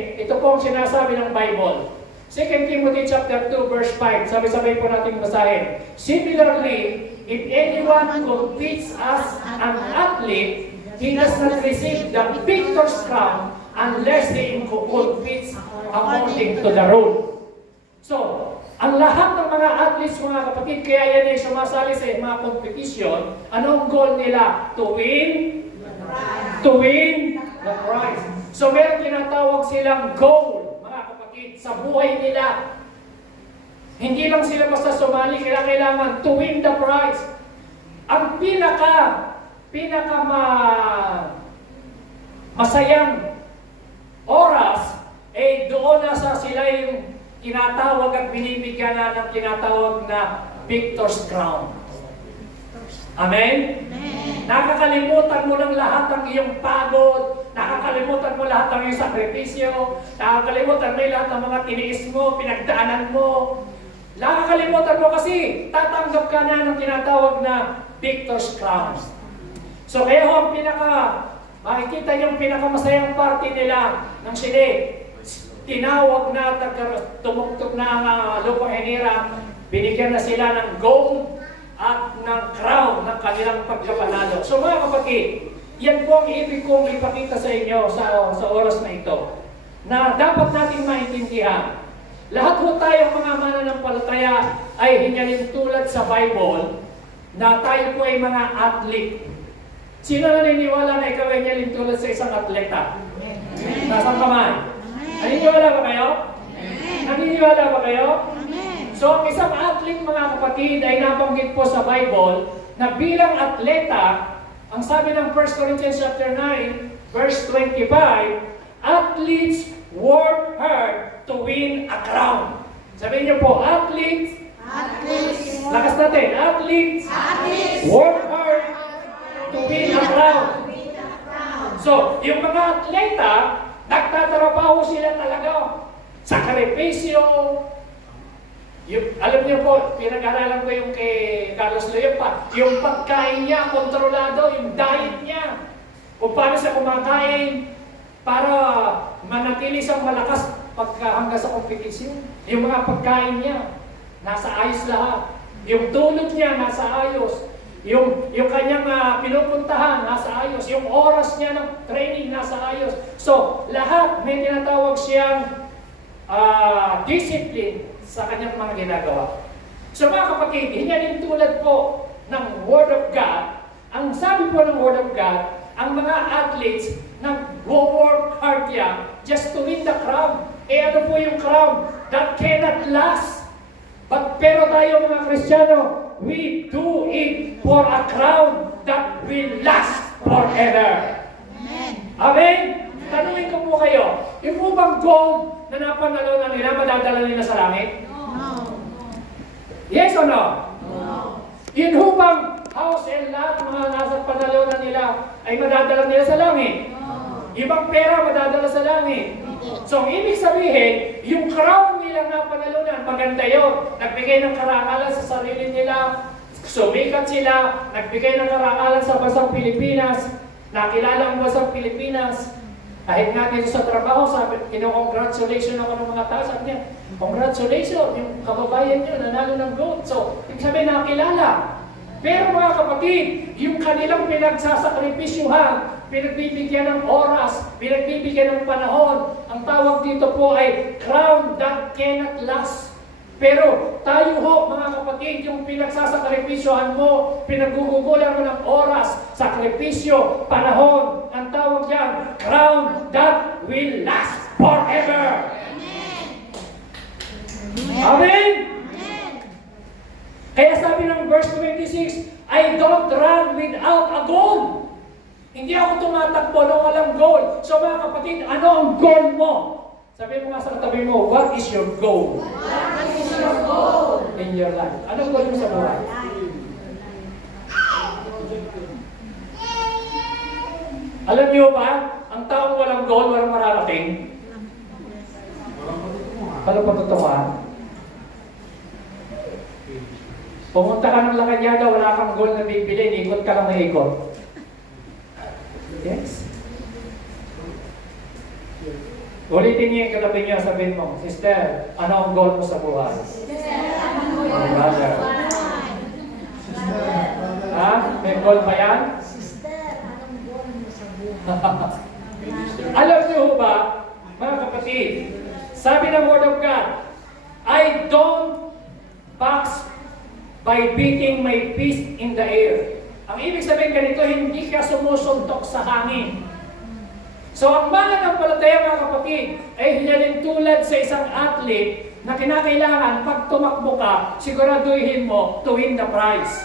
Ito po ang sinasabi ng Bible. 2 Timothy chapter 2 verse 5. Sabay-sabay po natin basahin. Similarly, if anyone competes as an athlete, he does not receive the victor's crown unless he competes according to the rule. So, ang lahat ng mga athletes, mga kapatid, kaya yan ay sumasali sa mga competition, anong goal nila? To win? To win the prize. So, meron tinatawag silang goal, mga kapatid, sa buhay nila. Hindi lang sila basta sumali, kailangan to win the prize. Ang masayang oras, doon nasa sila yung tinatawag at binibigyan na ng tinatawag na victor's crown. Amen? Amen? Nakakalimutan mo ng lahat ng iyong pagod, nakakalimutan mo lahat ng iyong sakripisyo, nakakalimutan mo lahat ng mga tiniis mo, pinagdaanan mo. Nakakalimutan mo kasi tatanggap ka na ng tinatawag na victor's crown. So kaya ho, makikita yung pinakamasayang party nila ng sili. Tinawag na, tumugtog na ang lupang hinirang, binigyan na sila ng gold at ng crown ng kanilang pagkapanalo. So mga kapatid, yan po ang ibig kong ipakita sa inyo sa oras na ito, na dapat natin maintindihan. Lahat po tayo mga mananampalataya ay hinyanin tulad sa Bible na tayo po ay mga athlete. Sino naniniwala na ikaw ay hinyanin tulad sa isang atleta? Nasaan kamay? Naniniwala ba kayo? Naniniwala ba kayo? So, ang isang athlete, mga kapatid, ay nabanggit po sa Bible na bilang atleta, ang sabi ng 1 Corinthians chapter 9, verse 25, athletes work hard to win a crown. Sabihin niyo po, athletes, lakas natin, athletes, work hard to win a crown. So, yung mga atleta, nagtatrabaho sila talaga. Sakripisyo. Alam niyo po, pinag-aralan ko yung kay Carlos Loyopa, yung pagkain niya, kontrolado, yung diet niya. Kung paano siya kumakain para manatili siyang malakas hanggang sa kompetisyon. Yung mga pagkain niya, nasa ayos lahat. Yung tulog niya, nasa ayos. Yung kanyang pinupuntahan, nasa ayos. Yung oras niya ng training, nasa ayos. So, lahat may tinatawag siyang discipline sa kanyang mga ginagawa. So mga kapatid, hinyanin tulad po ng Word of God, ang sabi po ng Word of God, ang mga athletes nag-work hard yan just to win the crown. Ano po yung crown? That cannot last. Pero tayo mga Kristiyano, we do it for a crown that will last forever. Amen? Amen? Tanungin ko po kayo, yung po bang gold na napanalo na nila, madadala nila sa langit? No. Yes or no? No. Yun ho bang house and lot, mga nasa panalunan nila, ay madadala nila sa langit? No. Ibang pera madadala sa langit? No. So, ibig sabihin, yung crown nila na panalunan, maganda yun. Nagbigay ng karangalan sa sarili nila, sumikat sila, nagbigay ng karangalan sa bansang Pilipinas, nakilala ang bansang Pilipinas. Kahit nga dito sa trabaho, sabi, congratulations ako ng mga tao. Sabi niya, congratulations, yung kababayan niyo, nanalo ng gold. So, ibig sabihin, nakilala. Pero mga kapatid, yung kanilang pinagsasakripisyuhan, pinagbibigyan ng oras, pinagbibigyan ng panahon, ang tawag dito po ay crown that cannot last. Pero tayo ho, mga kapatid, yung pinagsasakripisyohan mo, pinagugugulan mo ng oras, sakripisyo, panahon, ang tawag yan, crown that will last forever. Amen? Amen? Kaya sabi ng verse 26, I don't run without a goal. Hindi ako tumatakbo nung walang goal. So mga kapatid, ano ang goal mo? Sabi mo nga sa katabi mo, what is your goal? What is your goal in your life? Anong goal mo sa buhay? Alam niyo ba, ang taong walang goal, walang mararating? Walang patutunguhan. Pumunta ka ng Lakanyada, wala kang goal na bibili, ikot ka lang na ikot. Yes? Ulitin niyo yung katabi niyo, sabihin mo, Sister, ano ang goal mo sa buhay? Brother. Ha? May goal ba yan? Alam niyo ho ba, mga kapatid, sabi ng Word of God, I don't box by beating my fist in the air. Ang ibig sabihin ganito, hindi ka sumusuntok sa hangin. So ang mananampalataya, mga kapatid, ay hinalin tulad sa isang athlete na kinakailangan pag tumakbo ka, siguraduhin mo to win the prize.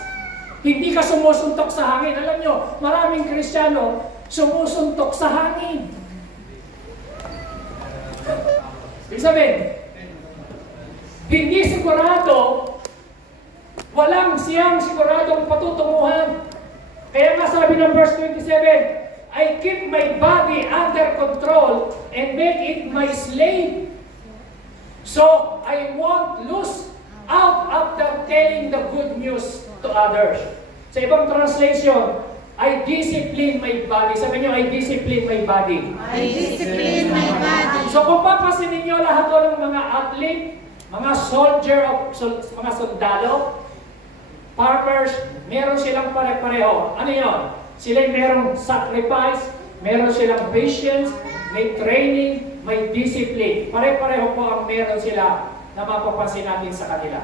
Hindi ka sumusuntok sa hangin. Alam nyo, maraming Kristiyano sumusuntok sa hangin. Ibig sabihin, hindi sigurado, walang siyang siguradong patutunguhan. Kaya nga sabi ng verse 27, I keep my body under control and make it my slave. So I won't lose out after telling the good news to others. Sa ibang translation, I discipline my body. Sabi niyo, I discipline my body. I discipline my body. So kung papasin ninyo lahat ko ng mga athlete, mga soldier, mga sundalo, farmers, meron silang pare-pareho. Ano yun? Sila merong sacrifice, meron silang patience, may training, may discipline. Pare-pareho po ang meron sila na mapapansin natin sa kanila.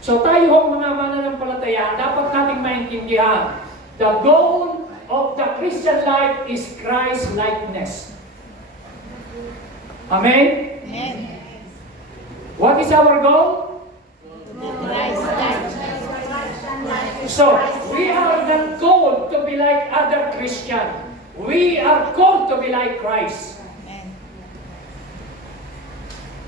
So tayo hong mga mananampalataya, dapat nating maintindihan, the goal of the Christian life is Christ-likeness. Amen? Amen. What is our goal? Christ-likeness. So, we are not called to be like other Christians. We are called to be like Christ. Amen.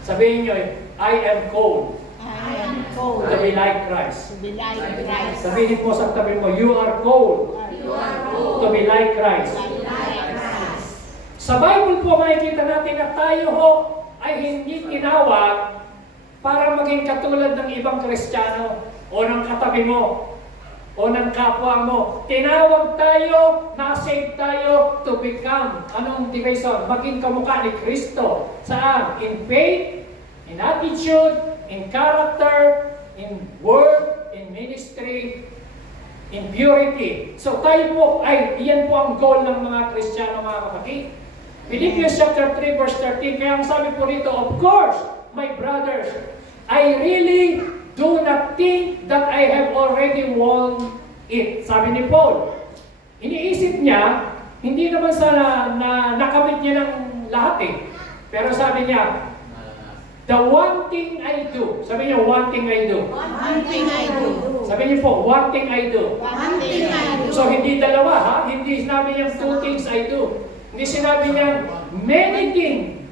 Sabihin nyo, I am called I am called to be like Christ. to be like Christ. Sabihin mo sa tabi mo, you are called You are called to be like Christ. to be like Christ. Sa Bible po makikita natin na tayo ho ay hindi tinawag para maging katulad ng ibang Kristiyano o ng katabi mo o ng kapwa mo. Tinawag tayo, na-save tayo to become, anong division? Maging kamukha ni Kristo. Saan? In faith, in attitude, in character, in word, in ministry, in purity. So tayo po ay, iyan po ang goal ng mga Kristiyano, mga kapatid. Philippians chapter 3 verse 13, kaya ang sabi po rito, of course, my brothers, I really do not think that I have already won it. Sabi ni Paul, iniisip niya, hindi naman sa nakamit niya ng lahat eh. Pero sabi niya, the one thing I do. Sabi niyo, one thing I do. One thing I do. Sabi niyo po, one thing I do. One thing I do. So hindi dalawa ha, hindi sinabi niya two things I do. Hindi sinabi niya, many things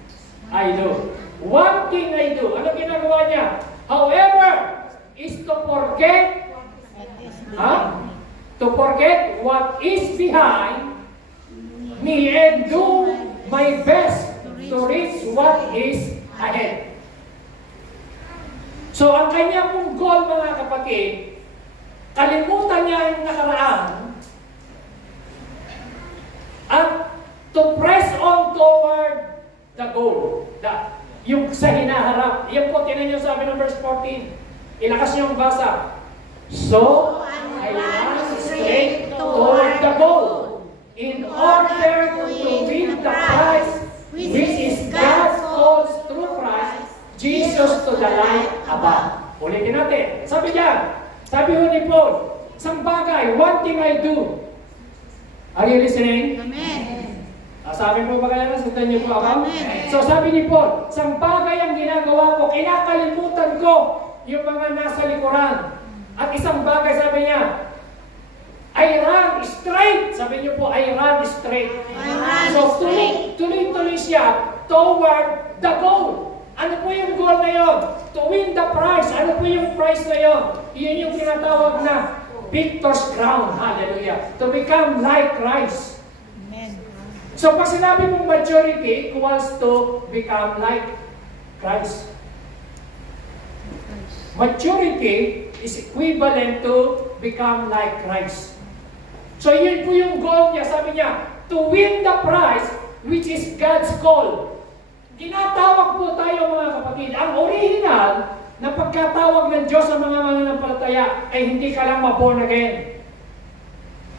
I do. One thing I do. Ano ginagawa niya? However, is to forget, to forget what is behind me and do my best to reach what is ahead. So, ang kanya pong goal, mga kapatid, kalimutan niya ang nakaraan at to press on toward the goal. Yung sa hinaharap. Yan po, tinan niyo sabi ng verse 14. Ilakas niyo ang basa. So, I run straight toward the goal in order to win the prize which is God's calls through Christ Jesus to the life above. Ulitin natin. Sabi niya, sabi ho ni Paul, isang bagay, one thing I do. Are you listening? Amen. Sabi po ba kaya na? Sundan niyo po ako? Amen. So sabi ni Paul, isang bagay ang ginagawa ko, kinakalimutan ko yung mga nasa likuran. At isang bagay, sabi niya, I run straight. Sabi niyo po, I run straight. I run So straight. tuloy-tuloy siya toward the goal. Ano po yung goal na yon? To win the prize. Ano po yung prize na yon? Iyon yung tinatawag na victor's crown. Hallelujah. To become like Christ. Amen. So pag sinabi mong maturity equals to become like Christ. Maturity is equivalent to become like Christ. So yun po yung goal niya. Sabi niya, to win the prize which is God's call. Tinatawag po tayo mga kapatid. Ang original na pagkatawag ng Diyos sa mga mananampalataya ay hindi ka lang ma-born again.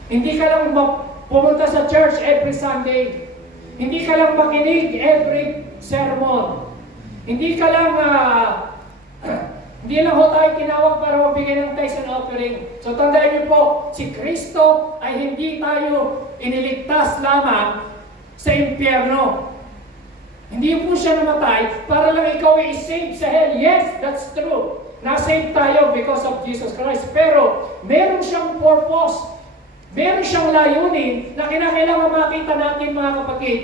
Hindi ka lang pumunta sa church every Sunday. Hindi ka lang makinig every sermon. Hindi ka lang hindi lang ho tayo tinawag para mabigyan ng tithes and offering. So tandaan niyo po, si Kristo ay hindi tayo iniligtas lamang sa impyerno. Hindi po siya namatay para lang ikaw ay saved sa hell. Yes, that's true. Na-save tayo because of Jesus Christ. Pero meron siyang purpose. Meron siyang layunin na kinakailangan makita natin mga kapatid.